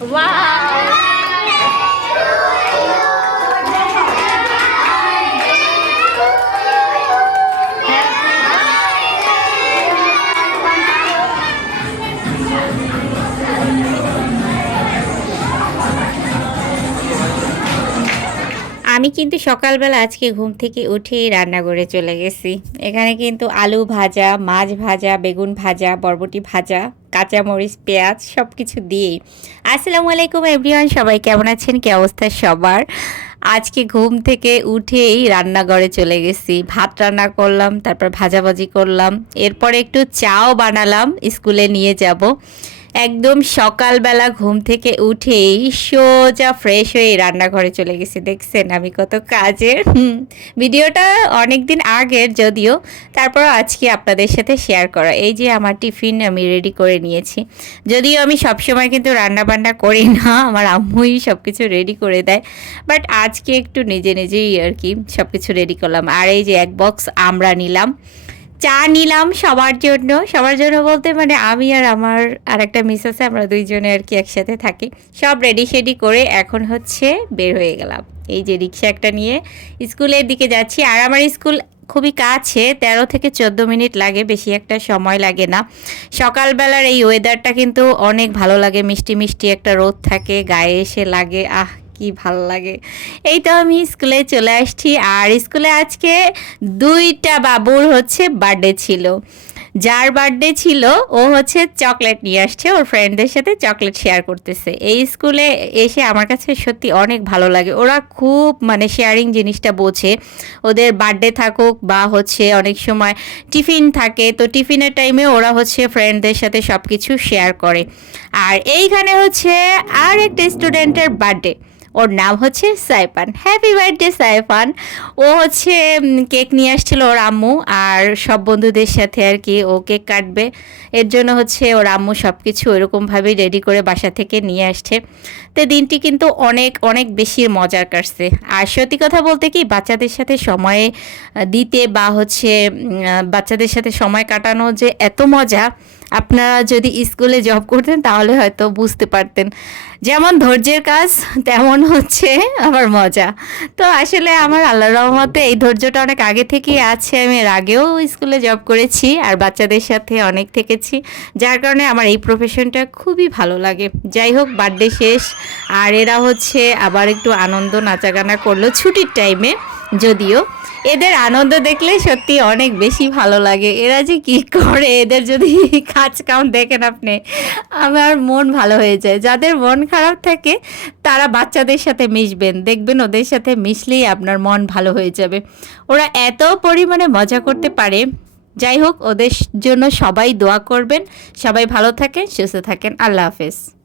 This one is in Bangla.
ওয়াও! আমি কিন্তু সকালবেলা আজকে ঘুম থেকে উঠেই রান্নাঘরে চলে গেছি। এখানে কিন্তু আলু ভাজা, মাছ ভাজা, বেগুন ভাজা, বরবটি ভাজা, কাঁচামরিচ, পেঁয়াজ সব কিছু দিয়েই। আসসালামু আলাইকুম এভরিওয়ান, সবাই কেমন আছেন? কি অবস্থা সবার? আজকে ঘুম থেকে উঠেই রান্নাঘরে চলে গেছি। ভাত রান্না করলাম, তারপর ভাজাভাজি করলাম, এরপর একটু চাও বানালাম, স্কুলে নিয়ে যাব। একদম সকালবেলা ঘুম থেকে উঠেই সোজা ফ্রেশ হয়ে রান্নাঘরে চলে গেছি। দেখছেন আমি কত কাজের। ভিডিওটা অনেক দিন আগের যদিও, তারপর আজকে আপনাদের সাথে শেয়ার করা। এই যে আমার টিফিন আমি রেডি করে নিয়েছি। যদিও আমি সবসময় কিন্তু রান্না বান্না করি না, আমার আম্মুই সব কিছু রেডি করে দেয়, বাট আজকে একটু নিজে নিজেই আর কি সব কিছু রেডি করলাম। আর এই যে এক বক্স আমরা নিলাম, চা নিলাম সবার জন্য। সবার জন্য বলতে মানে আমি আর আমার আরেকটা মিস আছে, আমরা দুইজনে আর কি একসাথে থাকি। সব রেডি শেডি করে এখন হচ্ছে বের হয়ে গেলাম। এই যে রিক্সা একটা নিয়ে স্কুলের দিকে যাচ্ছি। আর আমার স্কুল খুবই কাছে, 13 থেকে 14 মিনিট লাগে, বেশি একটা সময় লাগে না। সকালবেলার এই ওয়েদারটা কিন্তু অনেক ভালো লাগে, মিষ্টি মিষ্টি একটা রোদ থাকে, গায়ে এসে লাগে, আহ কি ভালো লাগে। এই তো আমি স্কুলে চলে আসছি। আর স্কুলে আজকে দুইটা বাবুর হচ্ছে বার্থডে ছিল। যার বার্থডে ছিল ও হচ্ছে চকলেট নিয়ে আসছে, ওর ফ্রেন্ডদের সাথে চকলেট শেয়ার করতেছে। এই স্কুলে এসে আমার কাছে সত্যি অনেক ভালো লাগে, ওরা খুব মানে শেয়ারিং জিনিসটা বোঝে। ওদের বার্থডে থাকুক বা হচ্ছে অনেক সময় টিফিন থাকে, তো টিফিনের টাইমে ওরা হচ্ছে ফ্রেন্ডদের সাথে সব কিছু শেয়ার করে। আর এইখানে হচ্ছে আর একটা স্টুডেন্টের বার্থডে, ওর নাম হচ্ছে সাইফান। Happy birthday Saifan. ও হচ্ছে কেক নিয়ে আসছিল ওর আম্মু, আর সব বন্ধুদের সাথে আর কি ও কেক কাটবে। এর জন্য হচ্ছে ওর আম্মু সব কিছু ওইরকমভাবেই রেডি করে বাসা থেকে নিয়ে আসছে। তো দিনটি কিন্তু অনেক অনেক বেশি মজার কাটছে। আর সত্যি কথা বলতে কি, বাচ্চাদের সাথে সময় দিতে বা হচ্ছে বাচ্চাদের সাথে সময় কাটানো যে এত মজা, আপনারা যদি স্কুলে জব করতেন তাহলে হয়তো বুঝতে পারতেন। যেমন ধৈর্যের কাজ, তেমন হচ্ছে আমার মজা। তো আসলে আমার আল্লাহর রহমতে এই ধৈর্যটা অনেক আগে থেকেই আছে। আমি এর আগেও স্কুলে জব করেছি আর বাচ্চাদের সাথে অনেক থেকেছি, যার কারণে আমার এই প্রফেশনটা খুবই ভালো লাগে। যাই হোক, বার্থডে শেষ, আর এরা হচ্ছে আবার একটু আনন্দ নাচাগানা করলো ছুটির টাইমে। যদিও এদের আনন্দ দেখলে সত্যি অনেক বেশি ভালো লাগে। এরা যে কি করে, এদের যদি কাজ কাম দেখেন আপনি, আমার মন ভালো হয়ে যায়। যাদের মন খারাপ থাকে তারা বাচ্চাদের সাথে মিশবেন, দেখবেন ওদের সাথে মিশলেই আপনার মন ভালো হয়ে যাবে। ওরা এত পরিমাণে মজা করতে পারে। যাই হোক, ওদের জন্য সবাই দোয়া করবেন। সবাই ভালো থাকেন, সুস্থ থাকেন। আল্লাহ হাফেজ।